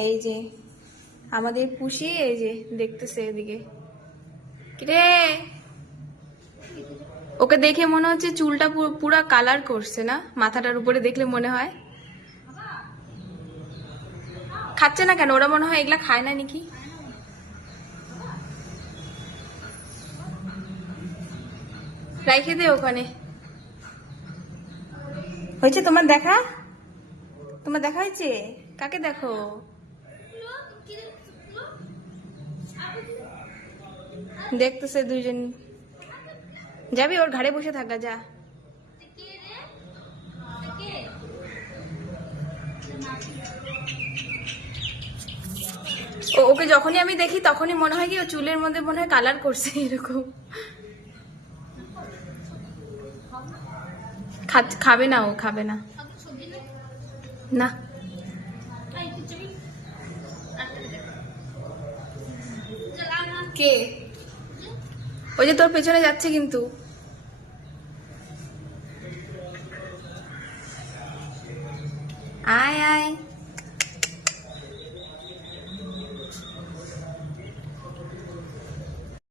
এই যে আমাদের পুষি, এই যে দেখতেছে এদিকে। কিরে, ওকে দেখে মনে হচ্ছে চুলটা পুরা কালার করছে না? মাথাটার উপরে দেখলে মনে হয়। খাচ্ছে না কেন? ওরা মনে হয় এগুলা খায় না নাকি? রাইখে দে ওখানে। হয়েছে তোমার দেখা? তোমার দেখা হয়েছে? কাকে দেখো? দেখতেছে দুইজন। যাবি? ওর ঘাড়ে বসে থাকা যা। ওকে যখনই আমি দেখি তখনই মনে হয় কি ও চুলের মধ্যে মনে হয় কালার করছে এরকম। খাবে না, ও খাবে না। না, কে? ওই যে তোর পেছনে যাচ্ছে কিন্তু। আয় আয়।